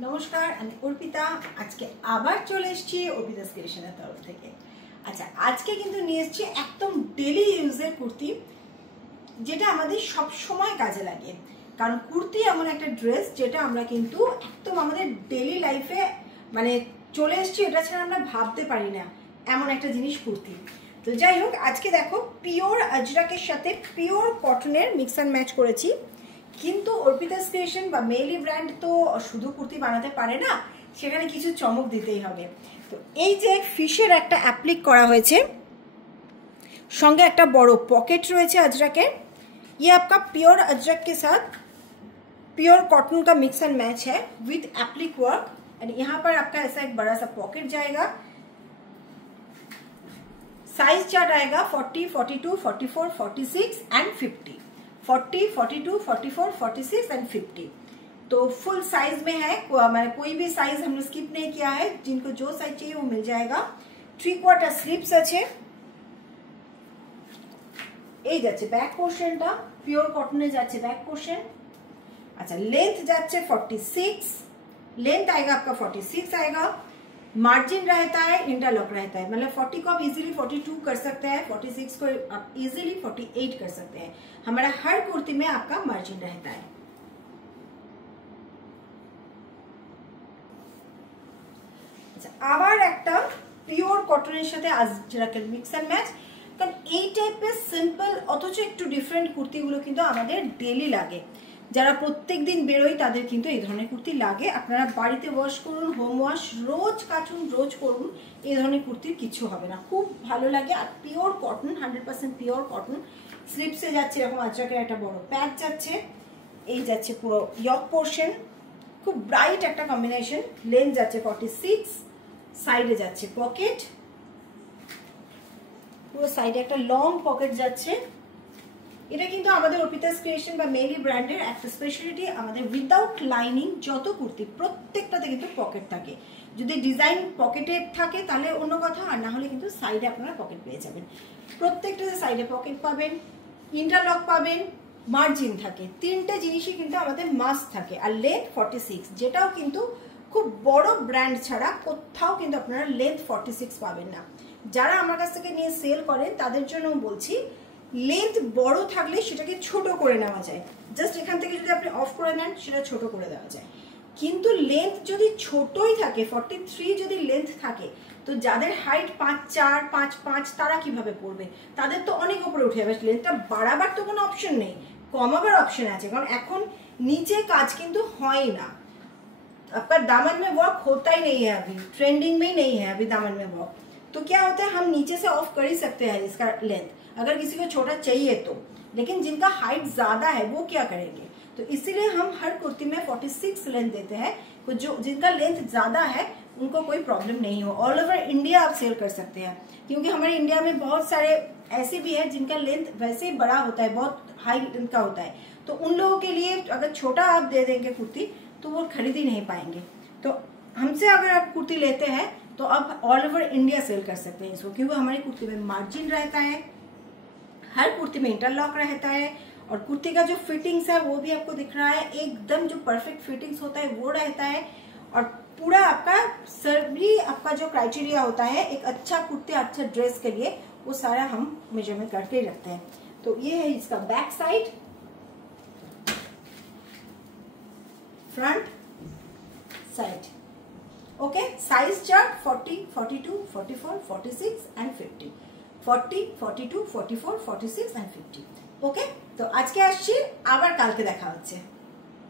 নমস্কার, আমি অর্পিতা। আজকে আবার চলে এসেছি অর্পিতাস ক্রিয়েশনের তরফ থেকে। আচ্ছা, আজকে কিন্তু নিয়ে এসেছি একদম ডেলি ইউজের কুর্তি, যেটা আমাদের সব সময় কাজে লাগে। কারণ কুর্তি এমন একটা ড্রেস যেটা আমরা কিন্তু একদম আমাদের ডেলি লাইফে মানে চলে এসেছি, এটা ছাড়া আমরা ভাবতে পারি না, এমন একটা জিনিস কুর্তি। তো যাই হোক, আজকে দেখো পিওর আজরাকের সাথে পিওর কটনের মিক্স অ্যান্ড ম্যাচ করেছি। কিন্তু অর্পিতাস ক্রিয়েশন বা মেইলি ব্র্যান্ড তো শুধু কুর্তি বানাতে পারে না, সেখানে কিছু চমক দিতেই হবে। তো এই যে ফিশের একটা অ্যাপ্লিক করা হয়েছে, সঙ্গে একটা বড় পকেট রয়েছে अजरक ये आपका प्योर अजरक के साथ प्योर कॉटन का मिक्स एंड मैच है विद एप्लिक वर्क। एंड यहाँ पर आपका ऐसा एक बड़ा सा पॉकेट जाएगा। साइज चार्ट आएगा 40, 42, 44, 46 एंड 50। 40, 42, 44, 46 एंड 50। तो फुल साइज में है, कोई भी साइज हमने स्किप नहीं किया है। जिनको जो साइज चाहिए वो मिल जाएगा। 3/4 स्लीव्स আছে। এই যাচ্ছে ব্যাক পোর্শনটা, পিওর কটনে যাচ্ছে बैक पोर्शन। अच्छा, लेंथ जाচ্ছে 46, लेंथ आएगा आपका 46 आएगा। मार्जिन रहता है, इंटरलॉक रहता है, मतलब 40 को आप इजीली 42 कर सकते हैं, 46 को आप इजीली 48 कर सकते हैं। हमारा हर कुर्ती में आपका मार्जिन रहता है। अच्छा, আবার একটা পিওর কটনের সাথে আজরাকের মিক্স এন্ড ম্যাচ। কারণ এই টাইপের সিম্পল অথচ একটু ডিফারেন্ট কুর্তিগুলো কিন্তু আমাদের ডেলি লাগে। যারা প্রত্যেক দিন বেরোয় তাদের কিন্তু এই ধরনের কুর্তি লাগে। আপনারা বাড়িতে ওয়াশ করুন, হোম ওয়াশ রোজ কাচুন, রোজ করুন, এই ধরনের কুর্তির কিছু হবে না, খুব ভালো লাগে। আর পিওর কটন, 100% পিওর কটন। স্লিপসে যাচ্ছে এরকম আজরাকের একটা বড় প্যাচ যাচ্ছে। এই যাচ্ছে পুরো ইয়ক পোর্শন, খুব ব্রাইট একটা কম্বিনেশন। লেন্থ যাচ্ছে 46, সাইডে যাচ্ছে পকেট, পুরো সাইডে একটা লং পকেট যাচ্ছে। এটা কিন্তু আমাদের অর্পিতাস ক্রিয়েশন বা মেইলি ব্র্যান্ডের একটা স্পেশালিটি। আমাদের উইদাউট লাইনিং যত কুর্তি প্রত্যেকটাতে কিন্তু পকেট থাকে। যদি ডিজাইন পকেটে থাকে তাহলে অন্য কথা, আর না হলে কিন্তু সাইডে আপনারা পকেট পেয়ে যাবেন। প্রত্যেকটাতে সাইডে পকেট পাবেন, ইন্টারলক পাবেন, মার্জিন থাকে। তিনটে জিনিসই কিন্তু আমাদের মাস্ট থাকে। আর লেন্থ 46, যেটাও কিন্তু খুব বড় ব্র্যান্ড ছাড়া কোথাও কিন্তু আপনারা লেন্থ 46 পাবেন না। যারা আমার কাছ থেকে নিয়ে সেল করেন তাদের জন্য বলছি, লেন্থ বড় থাকলে সেটাকে ছোট করে নেওয়া যায়। জাস্ট এখান থেকে যদি আপনি অফ করে নেন সেটা ছোট করে দেওয়া যায়। কিন্তু লেন্থ যদি ছোটই থাকে, 43 যদি লেন্থ থাকে, তো যাদের হাইট 5'4", 5'5" তারা কিভাবে পরবে? তাদের তো অনেক উপরে উঠে যাবে। লেন্থটা বাড়াবার তো কোনো অপশন নেই, কমাবার অপশন আছে। কারণ এখন নিচে কাজ কিন্তু হয় না। आपका दामन में वर्क होता ही नहीं है, अभी ट्रेंडिंग में ही नहीं है अभी दामन में वर्क। तो क्या होता है, हम नीचे से ऑफ कर ही सकते हैं इसका लेंथ, अगर किसी को छोटा चाहिए तो। लेकिन जिनका हाइट ज्यादा है वो क्या करेंगे? तो इसीलिए हम हर कुर्ती में 46 लेंथ देते हैं। जो जिनका लेंथ ज्यादा है उनको कोई प्रॉब्लम नहीं हो। ऑल ओवर इंडिया आप सेल कर सकते हैं, क्योंकि हमारे इंडिया में बहुत सारे ऐसे भी है जिनका लेंथ वैसे ही बड़ा होता है, बहुत हाई लेंथ का होता है। तो उन लोगों के लिए अगर छोटा आप दे देंगे कुर्ती तो वो खरीद ही नहीं पाएंगे। तो हमसे अगर आप कुर्ती लेते हैं तो आप ऑल ओवर इंडिया सेल कर सकते हैं इसको, क्योंकि हमारी कुर्ती में मार्जिन रहता है, हर कुर्ती में इंटरलॉक रहता है, और कुर्ती का जो फिटिंग्स है वो भी आपको दिख रहा है, एकदम जो परफेक्ट फिटिंग्स होता है वो रहता है। और पूरा आपका सभी आपका जो क्राइटेरिया होता है एक अच्छा कुर्ती, अच्छा ड्रेस के लिए, वो सारा हम मेजरमेंट करके ही रखते हैं। तो ये है इसका back side, front side. Okay, size chart 40, 42, 44, 46 and 50। 40, 42, 44, 46 and 50। Okay, तो आज के আসছি, আবার কালকে দেখা হচ্ছে।